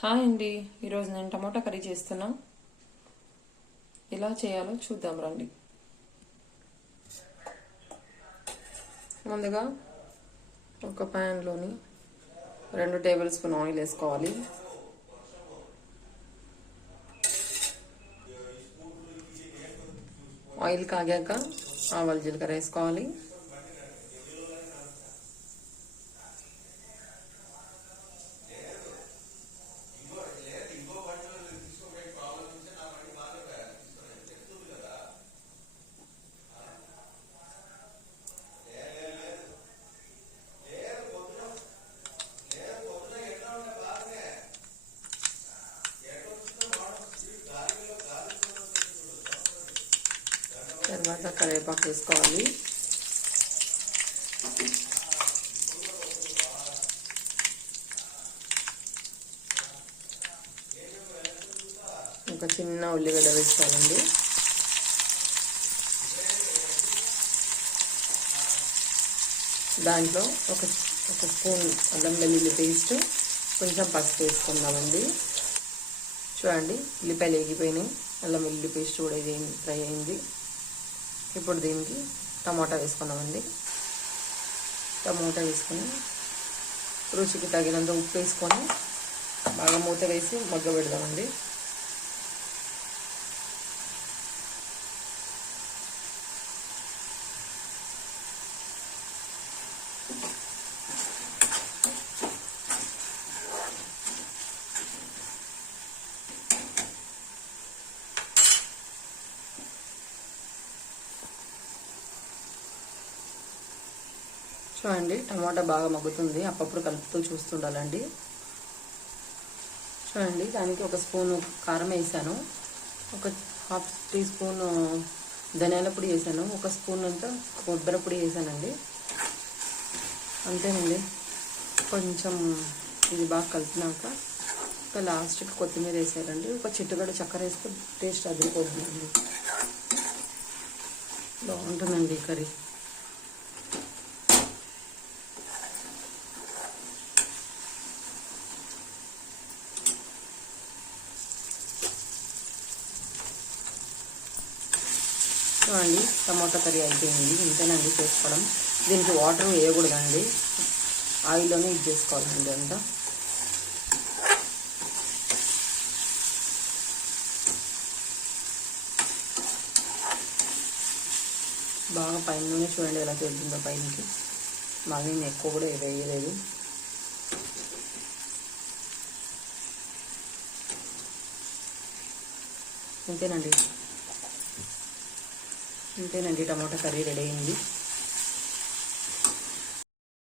Hi అండి, ఈరోజు నేను టమాటా కర్రీ చేస్తున్నా. ఎలా చేయాలో చూద్దాం రండి. ముందుగా ఒక ప్యాన్లోని 2 టేబుల్ స్పూన్ ఆయిల్ వేసుకోవాలి. ఆయిల్ కాగాక ఆవాలు జీలకర్ర వేసుకోవాలి. తర్వాత కరివేపాకు వేసుకోవాలి. ఒక చిన్న ఉల్లిగడ్డ వేసుకోవాలండి. దాంట్లో ఒక స్పూన్ అల్లం వెల్లుల్లి పేస్ట్, కొంచెం పసుపు వేసుకుందామండి. చూడండి, ఉల్లిపాయలు వేగిపోయినాయి, అల్లం వెల్లుల్లి పేస్ట్ కూడా ఇది ఫ్రై అయింది. ఇప్పుడు దీనికి టమాటా వేసుకున్నామండి. టమాటా వేసుకొని రుచికి తగినంత ఉప్పు వేసుకొని బాగా మూత వేసి మగ్గ పెడదామండి. చూడండి, టమాటా బాగా మగ్గుతుంది, అప్పుడప్పుడు కలుపుతూ చూస్తుండాలండి. చూడండి, దానికి ఒక స్పూను కారం వేసాను, ఒక హాఫ్ టీ స్పూన్ ధనియాల పొడి వేసాను, ఒక స్పూన్ అంతా కొబ్బరి పొడి వేసానండి. అంతేనండి. కొంచెం ఇది బాగా కలిపినాక ఇంకా లాస్ట్కి కొత్తిమీర వేసారండి. ఒక చిట్టుగడ్డ చక్కెర వేస్తే టేస్ట్ అదిరిపోతుందండి, బాగుంటుందండి ఈ కర్రీ. చూడండి, టమాటా కర్రీ అయిపోయింది. ఇంతేనండి చేసుకోవడం. దీనికి వాటర్ వేయకూడదండి, ఆయిల్లోనే ఇది చేసుకోవాలండి అంతా. బాగా పైనలోనే చూడండి ఎలా తెలుస్తుందో పైనకి. మళ్ళీ నేను ఎక్కువ కూడా వేయలేదు. ఇంతేనండి టమాటా కర్రీ రెడీ అయింది.